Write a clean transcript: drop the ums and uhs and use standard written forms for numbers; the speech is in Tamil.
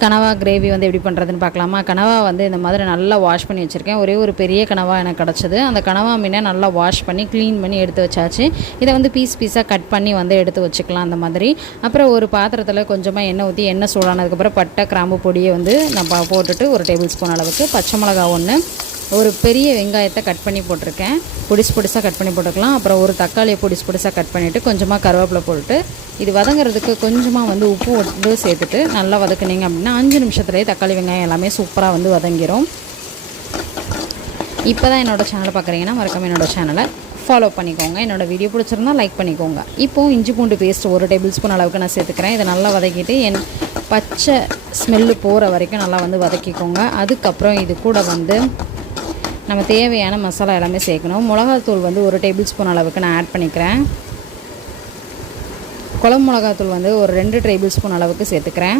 கனவா கிரேவி வந்து எப்படி பண்ணுறதுன்னு பார்க்கலாமா. கனவா வந்து இந்த மாதிரி நல்லா வாஷ் பண்ணி வச்சுருக்கேன். ஒரே ஒரு பெரிய கனவா எனக்கு கிடச்சிது. அந்த கனவா மீனை நல்லா வாஷ் பண்ணி க்ளீன் பண்ணி எடுத்து வச்சாச்சு. இதை வந்து பீஸாக கட் பண்ணி வந்து எடுத்து வச்சுக்கலாம் அந்த மாதிரி. அப்புறம் ஒரு பாத்திரத்தில் கொஞ்சமாக எண்ணெய் ஊற்றி எண்ணெய் சூடானதுக்கப்புறம் பட்டை கிராம்பு பொடியை வந்து நம்ம போட்டுட்டு 1 டேபிள் ஸ்பூன் அளவுக்கு பச்சை மிளகா 1, ஒரு பெரிய வெங்காயத்தை கட் பண்ணி போட்டிருக்கேன். பொடிசாக கட் பண்ணி போட்டுக்கலாம். அப்புறம் ஒரு தக்காளியை பொடிசாக கட் பண்ணிவிட்டு கொஞ்சமாக கருவேப்பிலை போட்டு இது வதங்கிறதுக்கு கொஞ்சமாக வந்து உப்பு வந்து சேர்த்துட்டு நல்லா வதக்குனீங்க அப்படின்னா 5 நிமிஷத்துலேயே தக்காளி வெங்காயம் எல்லாமே சூப்பராக வந்து வதங்கிடும். இப்போ தான் என்னோடய சேனலை பார்க்குறீங்கன்னா மறக்காம என்னோடய சேனலை ஃபாலோ பண்ணிக்கோங்க. என்னோடய வீடியோ பிடிச்சிருந்தால் லைக் பண்ணிக்கோங்க. இப்போது இஞ்சி பூண்டு பேஸ்ட் 1 டேபிள் ஸ்பூன் அளவுக்கு நான் சேர்த்துக்கிறேன். இதை நல்லா வதக்கிட்டு பச்சை ஸ்மெல்லு போகிற வரைக்கும் நல்லா வந்து வதக்கிக்கோங்க. அதுக்கப்புறம் இது கூட வந்து நம்ம தேவையான மசாலா எல்லாமே சேர்க்கணும். மிளகாத்தூள் வந்து 1 டேபிள் ஸ்பூன் அளவுக்கு நான் ஆட் பண்ணிக்கிறேன். குழம்பு மிளகாத்தூள் வந்து ஒரு 2 டேபிள் ஸ்பூன் அளவுக்கு சேர்த்துக்கிறேன்.